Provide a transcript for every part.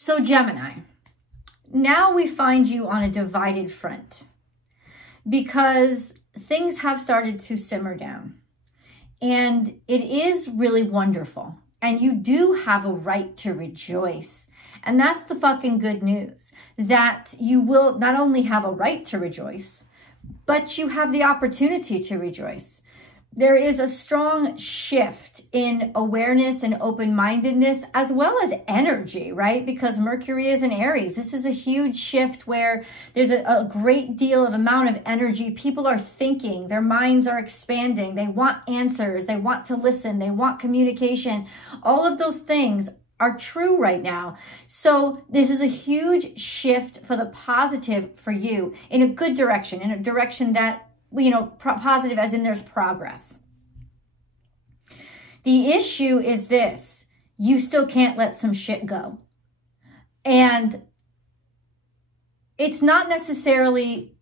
So Gemini, now we find you on a divided front because things have started to simmer down, and it is really wonderful, and you do have a right to rejoice. And that's the fucking good news, that you will not only have a right to rejoice, but you have the opportunity to rejoice. There is a strong shift in awareness and open-mindedness, as well as energy, right? Because Mercury is in Aries. This is a huge shift where there's a great deal of amount of energy. People are thinking, their minds are expanding. They want answers. They want to listen. They want communication. All of those things are true right now. So this is a huge shift for the positive for you in a good direction, in a direction that, you know, positive as in there's progress. The issue is this: you still can't let some shit go. And it's not necessarily,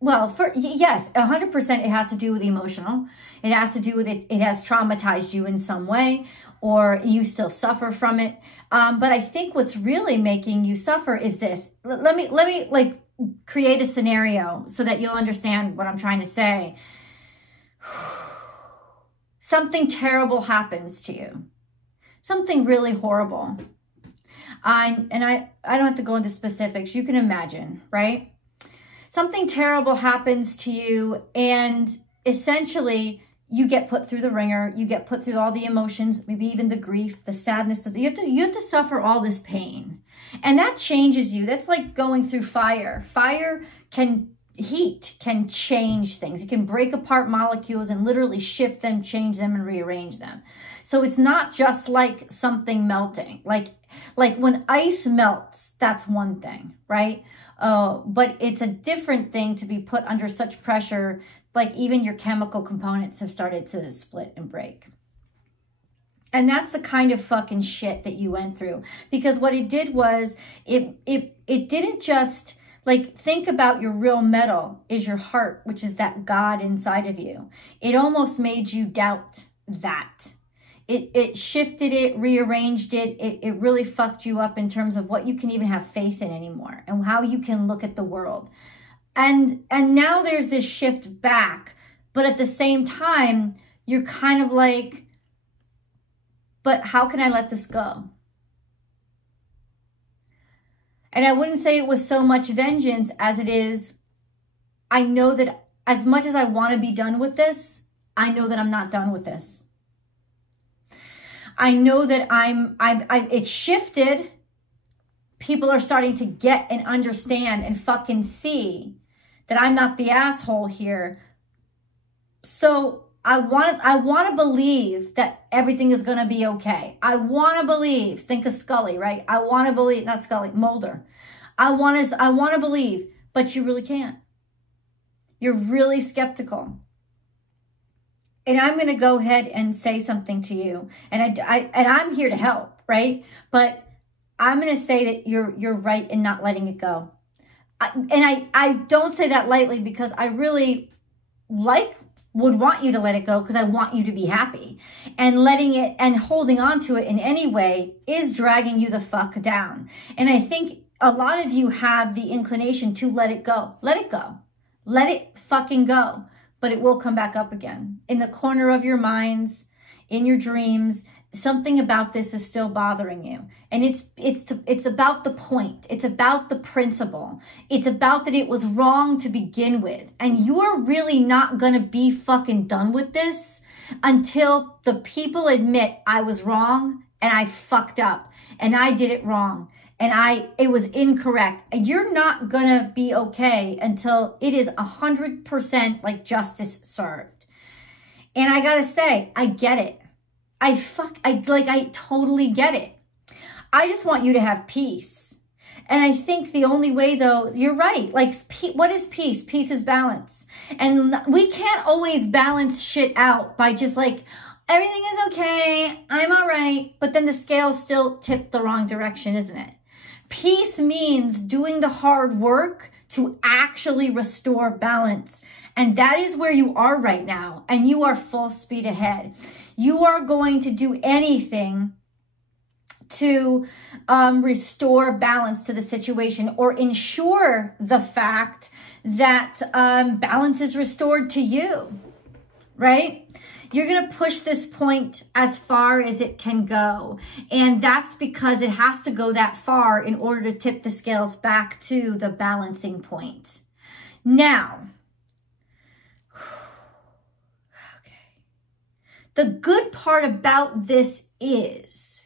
well, yes, 100% it has to do with emotional. It has to do with it has traumatized you in some way, or you still suffer from it. But I think what's really making you suffer is this. Let me like create a scenario so that you'll understand what I'm trying to say. Something terrible happens to you. Something really horrible. I don't have to go into specifics. You can imagine, right? Something terrible happens to you, and essentially you get put through the ringer. You get put through all the emotions, maybe even the grief, the sadness. You have to suffer all this pain. And that changes you. That's like going through fire. Heat can change things. It can break apart molecules and literally shift them, change them, and rearrange them. So it's not just like something melting. Like when ice melts, that's one thing, right? But it's a different thing to be put under such pressure. Like even your chemical components have started to split and break. And that's the kind of fucking shit that you went through. Because what it did was, it didn't just, like, think about your real metal is your heart, which is that God inside of you. It almost made you doubt that. It shifted it, rearranged it. It really fucked you up in terms of what you can even have faith in anymore and how you can look at the world. And now there's this shift back. But at the same time, you're kind of like, but how can I let this go? And I wouldn't say it was so much vengeance as it is, I know that as much as I want to be done with this, I know that I'm not done with this. I know that it's shifted. People are starting to get and understand and fucking see that I'm not the asshole here. So I want to believe that everything is going to be okay. I want to believe, think of Scully, right? I want to believe, not Scully, Mulder. I want to believe, but you really can't. You're really skeptical. And I'm going to go ahead and say something to you. And I'm here to help, right? But I'm going to say that you're right in not letting it go. I don't say that lightly, because I really would want you to let it go, because I want you to be happy. And letting it and holding on to it in any way is dragging you the fuck down. And I think a lot of you have the inclination to let it go. Let it go. Let it fucking go. But it will come back up again. In the corner of your minds, in your dreams, something about this is still bothering you. And it's about the point. It's about the principle. It's about that it was wrong to begin with. And you're really not going to be fucking done with this until the people admit I was wrong and I fucked up and I did it wrong and it was incorrect. And you're not going to be okay until it is 100% like justice served. And I got to say, I get it. I totally get it. I just want you to have peace. And I think the only way, though, you're right. Like, what is peace? Peace is balance. And we can't always balance shit out by just like, everything is okay, I'm all right. But then the scales still tip the wrong direction, isn't it? Peace means doing the hard work to actually restore balance. And that is where you are right now. And you are full speed ahead. You are going to do anything to restore balance to the situation or ensure the fact that balance is restored to you, right? You're going to push this point as far as it can go. And that's because it has to go that far in order to tip the scales back to the balancing point. Now, okay. The good part about this is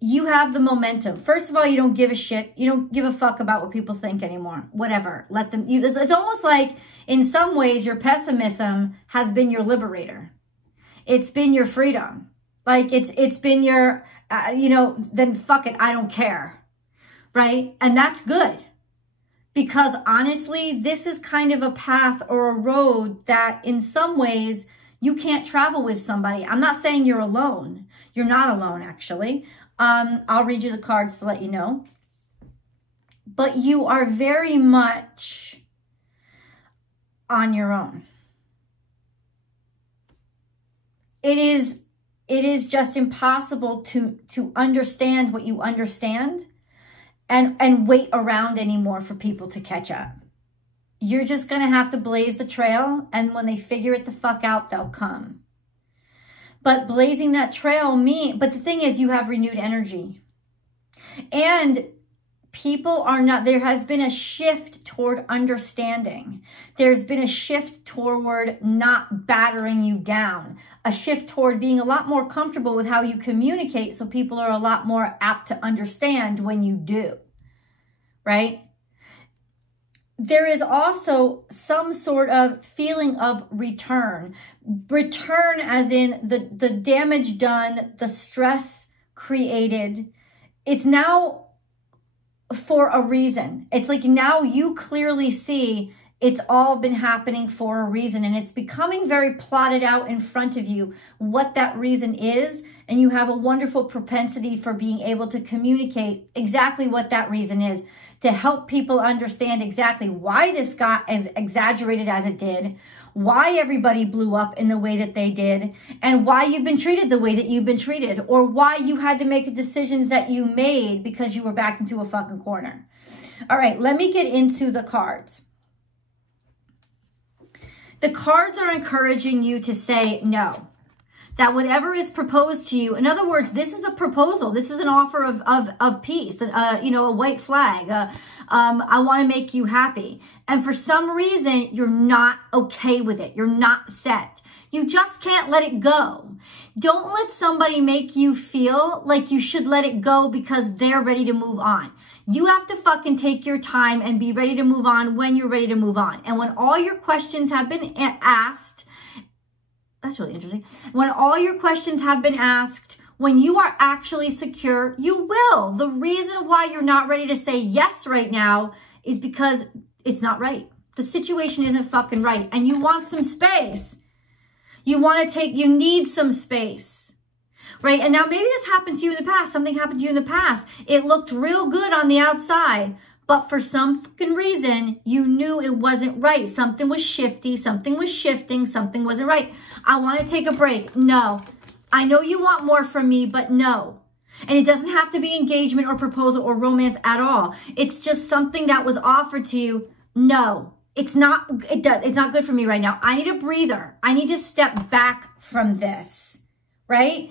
you have the momentum. First of all, you don't give a shit. You don't give a fuck about what people think anymore. Whatever. Let them. It's almost like in some ways your pessimism has been your liberator. It's been your freedom. Like it's been your, then fuck it, I don't care, right? And that's good because honestly, this is kind of a path or a road that in some ways you can't travel with somebody. I'm not saying you're alone. You're not alone, actually. I'll read you the cards to let you know. But you are very much on your own. It is just impossible to understand what you understand and wait around anymore for people to catch up. You're just going to have to blaze the trail, and when they figure it the fuck out, they'll come. But blazing that trail but the thing is you have renewed energy. And people are not, there has been a shift toward understanding. There's been a shift toward not battering you down. A shift toward being a lot more comfortable with how you communicate so people are a lot more apt to understand when you do, right? There is also some sort of feeling of return. Return as in the damage done, the stress created. It's now for a reason. It's like now you clearly see it's all been happening for a reason, and it's becoming very plotted out in front of you what that reason is, and you have a wonderful propensity for being able to communicate exactly what that reason is to help people understand exactly why this got as exaggerated as it did, why everybody blew up in the way that they did, and why you've been treated the way that you've been treated, or why you had to make the decisions that you made because you were backed into a fucking corner. All right, let me get into the cards. The cards are encouraging you to say no. That whatever is proposed to you, in other words, this is a proposal. This is an offer of peace, a white flag. I want to make you happy. And for some reason, you're not okay with it. You're not set. You just can't let it go. Don't let somebody make you feel like you should let it go because they're ready to move on. You have to fucking take your time and be ready to move on when you're ready to move on. And when all your questions have been asked, that's really interesting. When all your questions have been asked, when you are actually secure, you will. The reason why you're not ready to say yes right now is because it's not right. The situation isn't fucking right. And you want some space. You need some space. Right? And now maybe this happened to you in the past. Something happened to you in the past. It looked real good on the outside. But for some fucking reason, you knew it wasn't right. Something was shifty. Something was shifting. Something wasn't right. I want to take a break. No. I know you want more from me, but no. And it doesn't have to be engagement or proposal or romance at all. It's just something that was offered to you. No. It's not good for me right now. I need a breather. I need to step back from this. Right?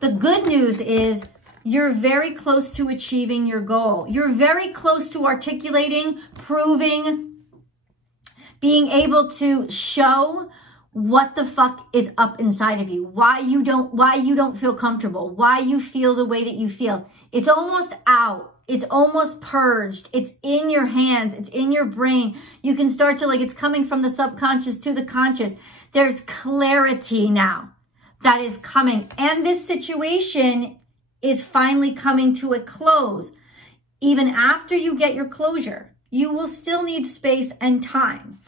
The good news is you're very close to achieving your goal. You're very close to articulating, proving, being able to show what the fuck is up inside of you, why you don't feel comfortable, why you feel the way that you feel. It's almost out. It's almost purged. It's in your hands. It's in your brain. You can start to it's coming from the subconscious to the conscious. There's clarity now that is coming. And this situation is finally coming to a close. Even after you get your closure, you will still need space and time.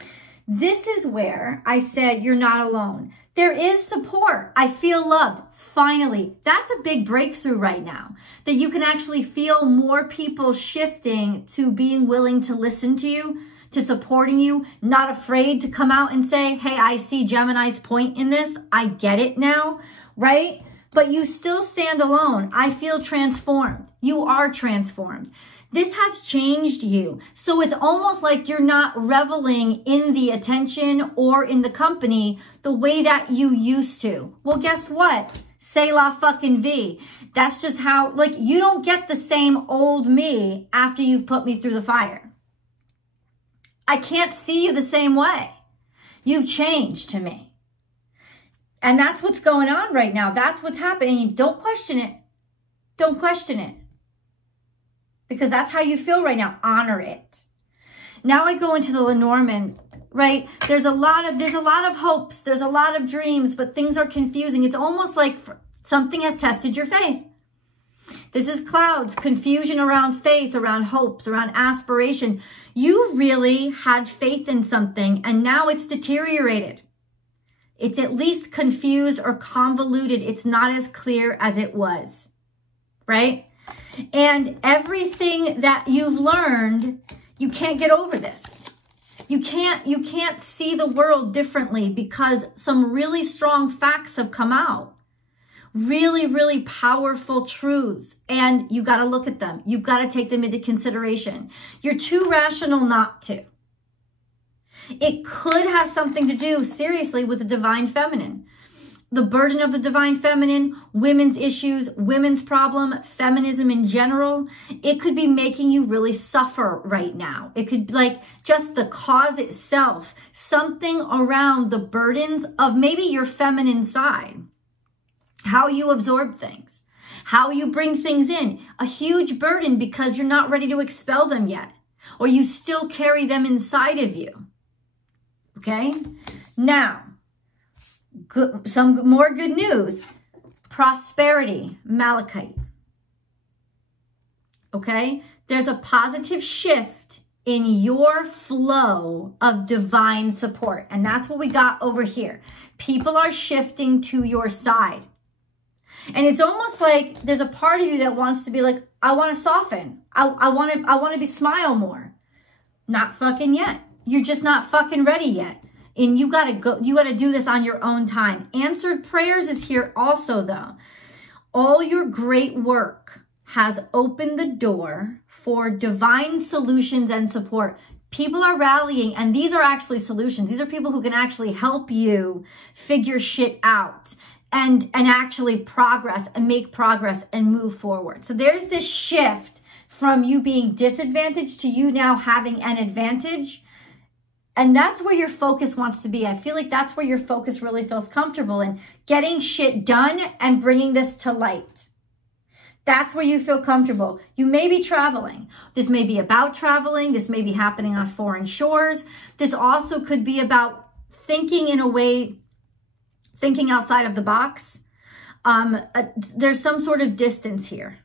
This is where I said you're not alone. There is support. I feel love. Finally, that's a big breakthrough right now. That you can actually feel more people shifting to being willing to listen to you, to supporting you, not afraid to come out and say, hey, I see Gemini's point in this. I get it now, right? but you still stand alone. I feel transformed. You are transformed. This has changed you. So it's almost like you're not reveling in the attention or in the company the way that you used to. Well, guess what? C'est la fucking vie. That's just how, like, you don't get the same old me after you've put me through the fire. I can't see you the same way. You've changed to me. And that's what's going on right now. That's what's happening. Don't question it. Don't question it. Because that's how you feel right now. Honor it. Now I go into the Lenormand, right? There's a lot of hopes. There's a lot of dreams, but things are confusing. It's almost like something has tested your faith. This is clouds, confusion around faith, around hopes, around aspiration. You really had faith in something and now it's deteriorated. It's at least confused or convoluted. It's not as clear as it was, right? And everything that you've learned, you can't get over this. You can't see the world differently because some really strong facts have come out. Really, really powerful truths. And you got to look at them. You've got to take them into consideration. You're too rational not to. It could have something to do, seriously, with the divine feminine. The burden of the divine feminine, women's issues, women's problem, feminism in general. It could be making you really suffer right now. It could be like just the cause itself, something around the burdens of maybe your feminine side, how you absorb things, how you bring things in, a huge burden because you're not ready to expel them yet, or you still carry them inside of you. Okay, now, some more good news. Prosperity, Malachite. Okay? There's a positive shift in your flow of divine support. And that's what we got over here. People are shifting to your side. And it's almost like there's a part of you that wants to be like, I want to soften. I want to be smile more. Not fucking yet. You're just not fucking ready yet. And you got to do this on your own time. Answered prayers is here also, though. All your great work has opened the door for divine solutions and support. People are rallying, and these are actually solutions. These are people who can actually help you figure shit out and actually progress and make progress and move forward. So there's this shift from you being disadvantaged to you now having an advantage. And that's where your focus wants to be. I feel like that's where your focus really feels comfortable in, getting shit done and bringing this to light. That's where you feel comfortable. You may be traveling. This may be about traveling. This may be happening on foreign shores. This also could be about thinking in a way, thinking outside of the box. There's some sort of distance here.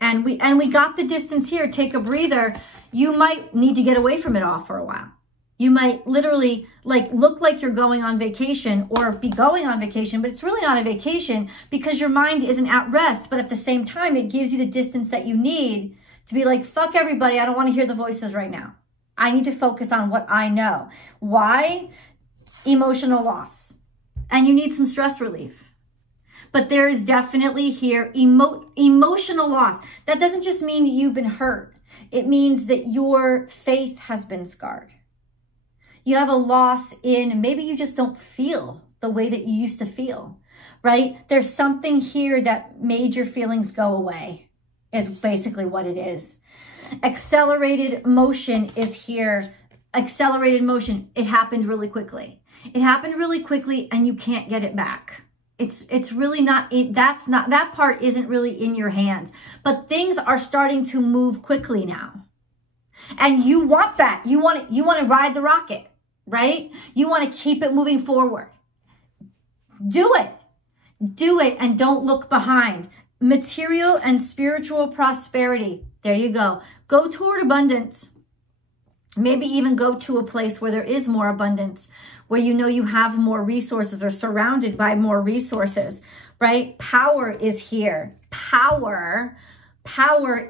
And we got the distance here. Take a breather. You might need to get away from it all for a while. You might literally look like you're going on vacation or be going on vacation, but it's really not a vacation because your mind isn't at rest. But at the same time, it gives you the distance that you need to be like, fuck everybody. I don't want to hear the voices right now. I need to focus on what I know. Why? Emotional loss. And you need some stress relief. But there is definitely here emotional loss. That doesn't just mean you've been hurt. It means that your faith has been scarred. You have a loss in, maybe you just don't feel the way that you used to feel, right? There's something here that made your feelings go away, is basically what it is. Accelerated motion is here. Accelerated motion, it happened really quickly. It happened really quickly and you can't get it back. It's really not, that part isn't really in your hands, but things are starting to move quickly now. And you want that. You want to ride the rocket. Right? You want to keep it moving forward. Do it. Do it and don't look behind. Material and spiritual prosperity. There you go. Go toward abundance. Maybe even go to a place where there is more abundance, where you know you have more resources or surrounded by more resources, right? Power is here. Power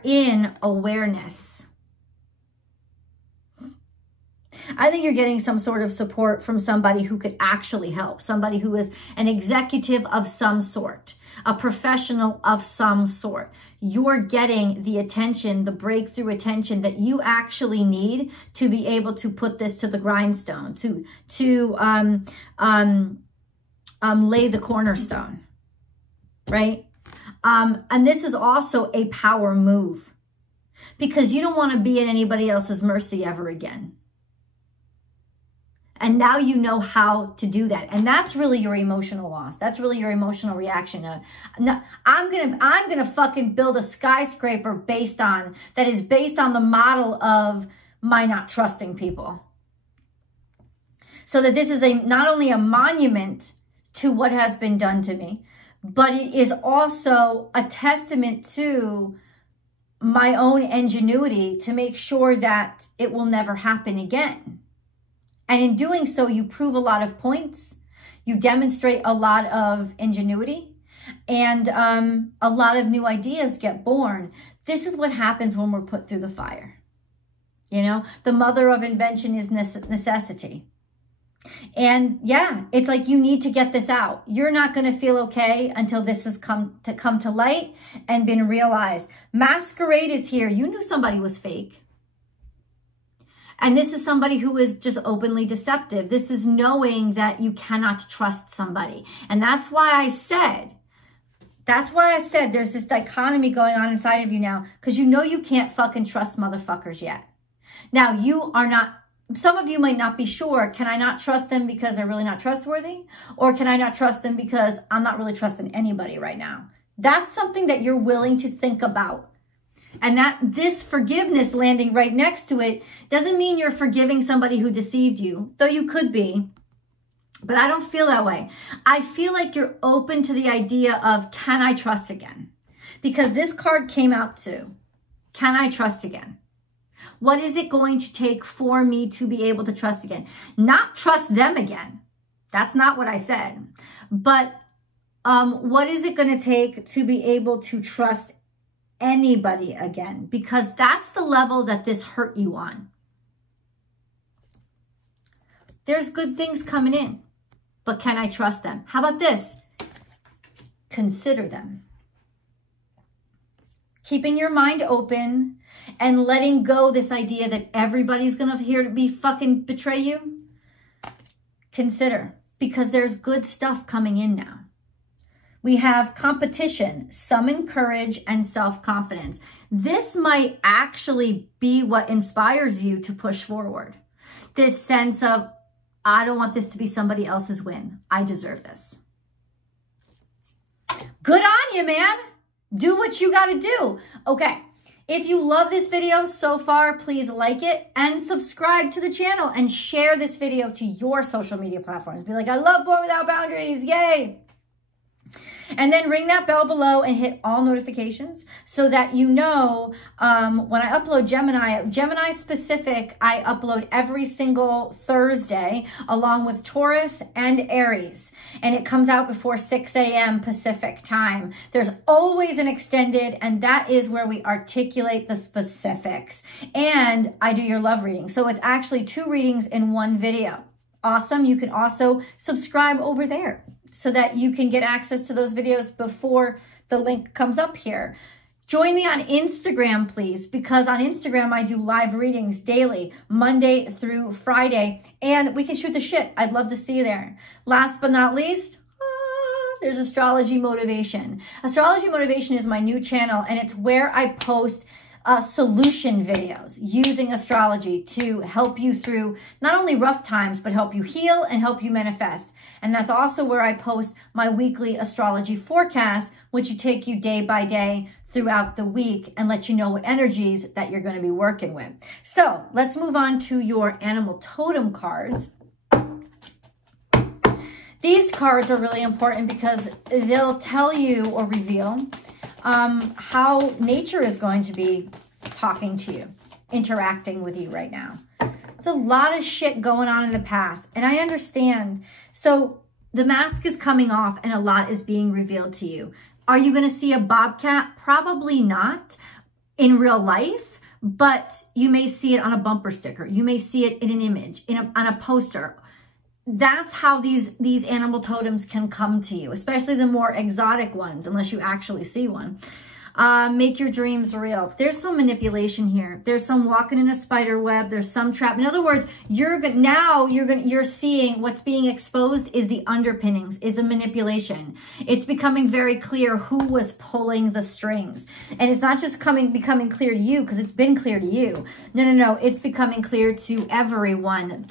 in awareness. I think you're getting some sort of support from somebody who could actually help, somebody who is an executive of some sort. a professional of some sort. You're getting the attention, the breakthrough attention that you actually need to be able to put this to the grindstone, to lay the cornerstone, right? And this is also a power move because you don't want to be at anybody else's mercy ever again. And now you know how to do that. And that's really your emotional loss. That's really your emotional reaction. I'm gonna fucking build a skyscraper that is based on the model of my not trusting people. So that this is not only a monument to what has been done to me, but it is also a testament to my own ingenuity to make sure that it will never happen again. And in doing so, you prove a lot of points, you demonstrate a lot of ingenuity, and a lot of new ideas get born. This is what happens when we're put through the fire. You know, the mother of invention is necessity. And yeah, it's like you need to get this out. You're not going to feel okay until this has come to light and been realized. Masquerade is here. You knew somebody was fake. And this is somebody who is just openly deceptive. This is knowing that you cannot trust somebody. And that's why I said there's this dichotomy going on inside of you now, because you know you can't fucking trust motherfuckers yet. Now, you are not, some of you might not be sure, can I not trust them because they're really not trustworthy? Or can I not trust them because I'm not really trusting anybody right now? That's something that you're willing to think about. And that this forgiveness landing right next to it doesn't mean you're forgiving somebody who deceived you, though you could be. But I don't feel that way. I feel like you're open to the idea of, can I trust again? Because this card came out too. Can I trust again? What is it going to take for me to be able to trust again? Not trust them again. That's not what I said. But what is it going to take to be able to trust anybody again? Because that's the level that this hurt you on. There's good things coming in, but can I trust them? How about this? Consider them. Keeping your mind open and letting go this idea that everybody's going to here to be fucking betray you. Consider, because there's good stuff coming in now. We have competition, summon courage, and self-confidence. This might actually be what inspires you to push forward. This sense of, I don't want this to be somebody else's win. I deserve this. Good on you, man. Do what you got to do. Okay. If you love this video so far, please like it and subscribe to the channel and share this video to your social media platforms. Be like, I love Born Without Boundaries. Yay. And then ring that bell below and hit all notifications so that you know when I upload Gemini specific, I upload every single Thursday along with Taurus and Aries. And it comes out before 6 a.m. Pacific time. There's always an extended, and that is where we articulate the specifics. And I do your love reading. So it's actually 2 readings in 1 video. Awesome. You can also subscribe over there so that you can get access to those videos before the link comes up here. Join me on Instagram, please, because on Instagram, I do live readings daily, Monday through Friday, and we can shoot the shit. I'd love to see you there. Last but not least, there's Astrology Motivation. Astrology Motivation is my new channel, and it's where I post solution videos using astrology to help you through not only rough times, but help you heal and help you manifest. And that's also where I post my weekly astrology forecast, which will take you day by day throughout the week and let you know what energies that you're going to be working with. So let's move on to your animal totem cards. These cards are really important because they'll tell you or reveal how nature is going to be talking to you, interacting with you right now. It's a lot of shit going on in the past, and I understand. So the mask is coming off and a lot is being revealed to you. Are you going to see a bobcat? Probably not in real life, but you may see it on a bumper sticker. You may see it in an image, on a poster. that's how these animal totems can come to you, especially the more exotic ones, unless you actually see one. Make your dreams real. There's some manipulation here. There's some walking in a spider web. There's some trap. In other words, you're seeing what's being exposed is the underpinnings, is the manipulation. It's becoming very clear who was pulling the strings. And it's not just becoming clear to you, because it's been clear to you. No. It's becoming clear to everyone.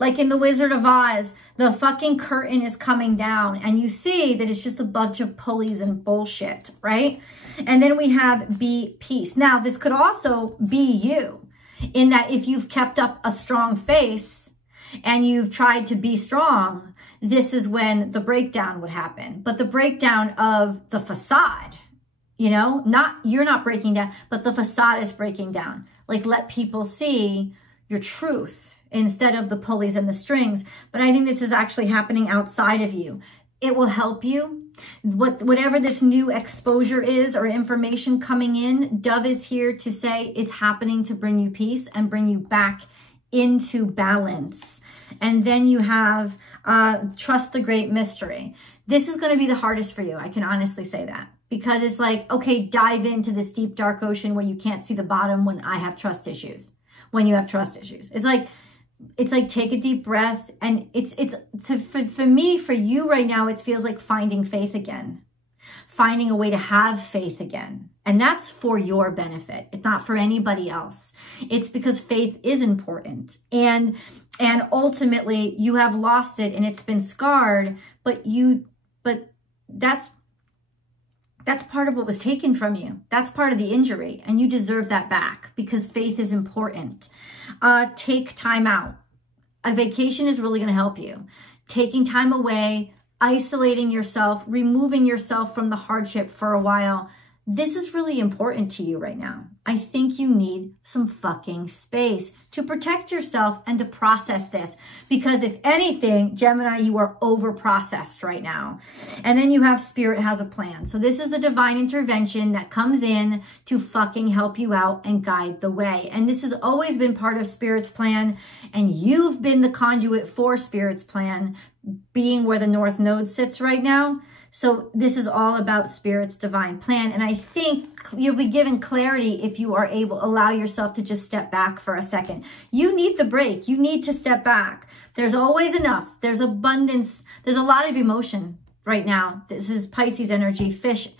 Like in The Wizard of Oz, the fucking curtain is coming down and you see that it's just a bunch of pulleys and bullshit, right? And then we have be peace. Now, this could also be you, in that if you've kept up a strong face and you've tried to be strong, this is when the breakdown would happen. But the breakdown of the facade, you know, you're not breaking down, but the facade is breaking down. Like, let people see your truth instead of the pulleys and the strings. But I think this is actually happening outside of you. It will help you. Whatever this new exposure is or information coming in, Dove is here to say it's happening to bring you peace and bring you back into balance. And then you have trust the great mystery. This is going to be the hardest for you. I can honestly say that. Because it's like, okay, dive into this deep, dark ocean where you can't see the bottom when I have trust issues. When you have trust issues. It's like take a deep breath, and for me, for you right now, it feels like finding faith again, finding a way to have faith again. And that's for your benefit. It's not for anybody else. It's because faith is important. And ultimately you have lost it and it's been scarred, but that's part of what was taken from you. That's part of the injury, and you deserve that back because faith is important. Take time out. A vacation is really going to help you. Taking time away, isolating yourself, removing yourself from the hardship for a while. This is really important to you right now. I think you need some fucking space to protect yourself and to process this. Because if anything, Gemini, you are over-processed right now. And then you have Spirit has a plan. So this is the divine intervention that comes in to fucking help you out and guide the way. And this has always been part of Spirit's plan. And you've been the conduit for Spirit's plan, being where the North Node sits right now. So this is all about Spirit's divine plan. And I think you'll be given clarity if you are able to allow yourself to just step back for a second. You need the break. You need to step back. There's always enough. There's abundance. There's a lot of emotion right now. This is Pisces energy, fish.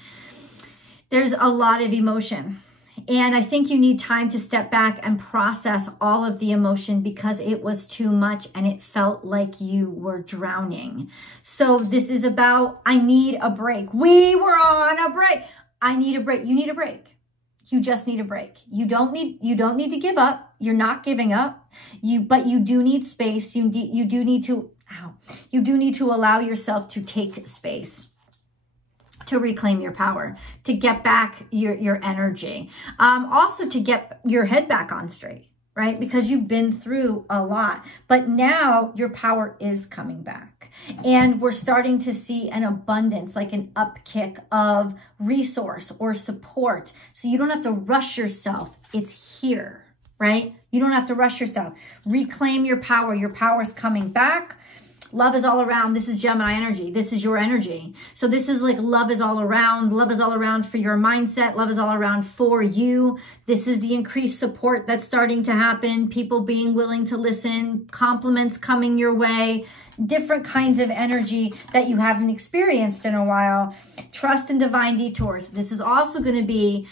There's a lot of emotion. And I think you need time to step back and process all of the emotion because it was too much and it felt like you were drowning. So this is about, I need a break. We were on a break. I need a break. You need a break. You just need a break. You don't need to give up. You're not giving up. But you do need space. You do need to allow yourself to take space, to reclaim your power, to get back your energy. Also to get your head back on straight, right? Because you've been through a lot, but now your power is coming back. And we're starting to see an abundance, like an upkick of resource or support. So you don't have to rush yourself. It's here, right? You don't have to rush yourself. Reclaim your power. Your power is coming back. Love is all around. This is Gemini energy. This is your energy. So this is like love is all around. Love is all around for your mindset. Love is all around for you. This is the increased support that's starting to happen. People being willing to listen. Compliments coming your way. Different kinds of energy that you haven't experienced in a while. Trust and divine detours. This is also going to be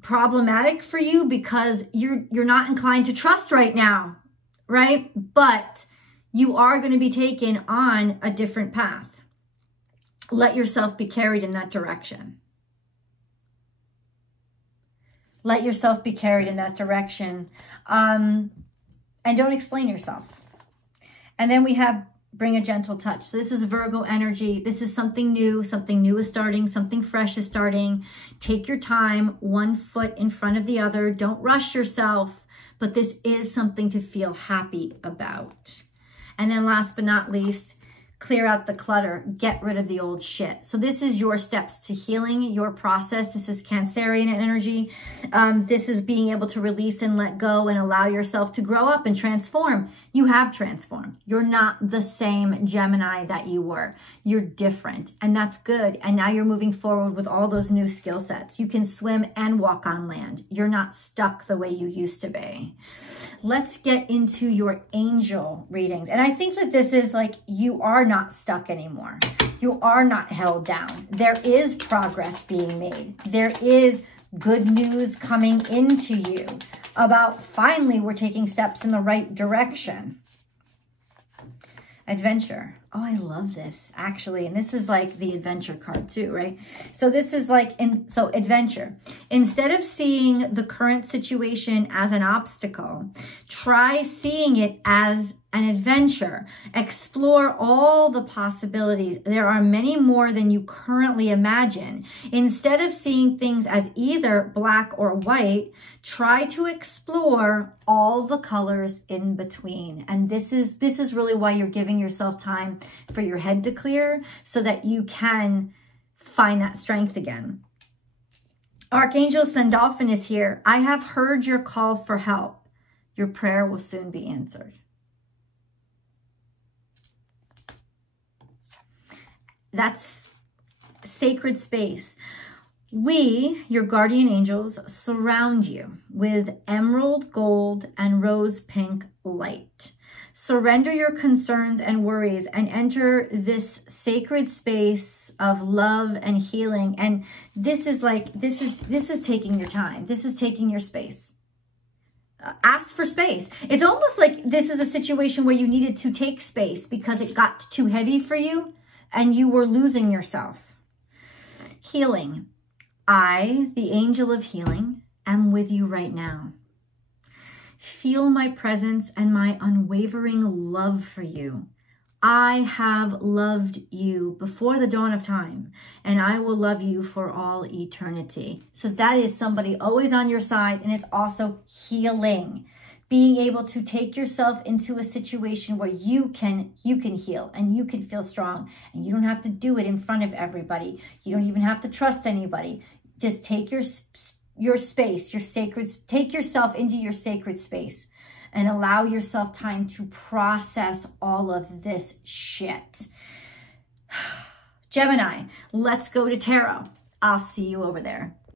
problematic for you because you're not inclined to trust right now, right? But you are going to be taken on a different path. Let yourself be carried in that direction. Let yourself be carried in that direction. And don't explain yourself. And then we have bring a gentle touch. So this is Virgo energy. This is something new. Something new is starting. Something fresh is starting. Take your time, one foot in front of the other. Don't rush yourself. But this is something to feel happy about. And then last but not least, clear out the clutter, get rid of the old shit. So this is your steps to healing your process. This is Cancerian energy. This is being able to release and let go and allow yourself to grow up and transform. You have transformed. You're not the same Gemini that you were. You're different, and that's good. And now you're moving forward with all those new skill sets. You can swim and walk on land. You're not stuck the way you used to be. Let's get into your angel readings. And I think that this is like, you are not stuck anymore. You are not held down. There is progress being made. There is good news coming into you about finally we're taking steps in the right direction. Adventure. Oh, I love this actually. And this is like the adventure card too, right? So this is like, so adventure. Instead of seeing the current situation as an obstacle, try seeing it as an adventure. Explore all the possibilities. There are many more than you currently imagine. Instead of seeing things as either black or white, try to explore all the colors in between. And this is really why you're giving yourself time for your head to clear, so that you can find that strength again. Archangel Sandalphon is here. I have heard your call for help. Your prayer will soon be answered. That's sacred space. We, your guardian angels, surround you with emerald gold and rose pink light. Surrender your concerns and worries and enter this sacred space of love and healing. And this is like, this is taking your time. This is taking your space. Ask for space. It's almost like this is a situation where you needed to take space because it got too heavy for you and you were losing yourself. Healing. I, the angel of healing, am with you right now. Feel my presence and my unwavering love for you. I have loved you before the dawn of time, and I will love you for all eternity. So that is somebody always on your side, and it's also healing. Being able to take yourself into a situation where you can heal and you can feel strong, and you don't have to do it in front of everybody. You don't even have to trust anybody. Just take your space, your sacred, take yourself into your sacred space and allow yourself time to process all of this shit. Gemini, let's go to tarot. I'll see you over there.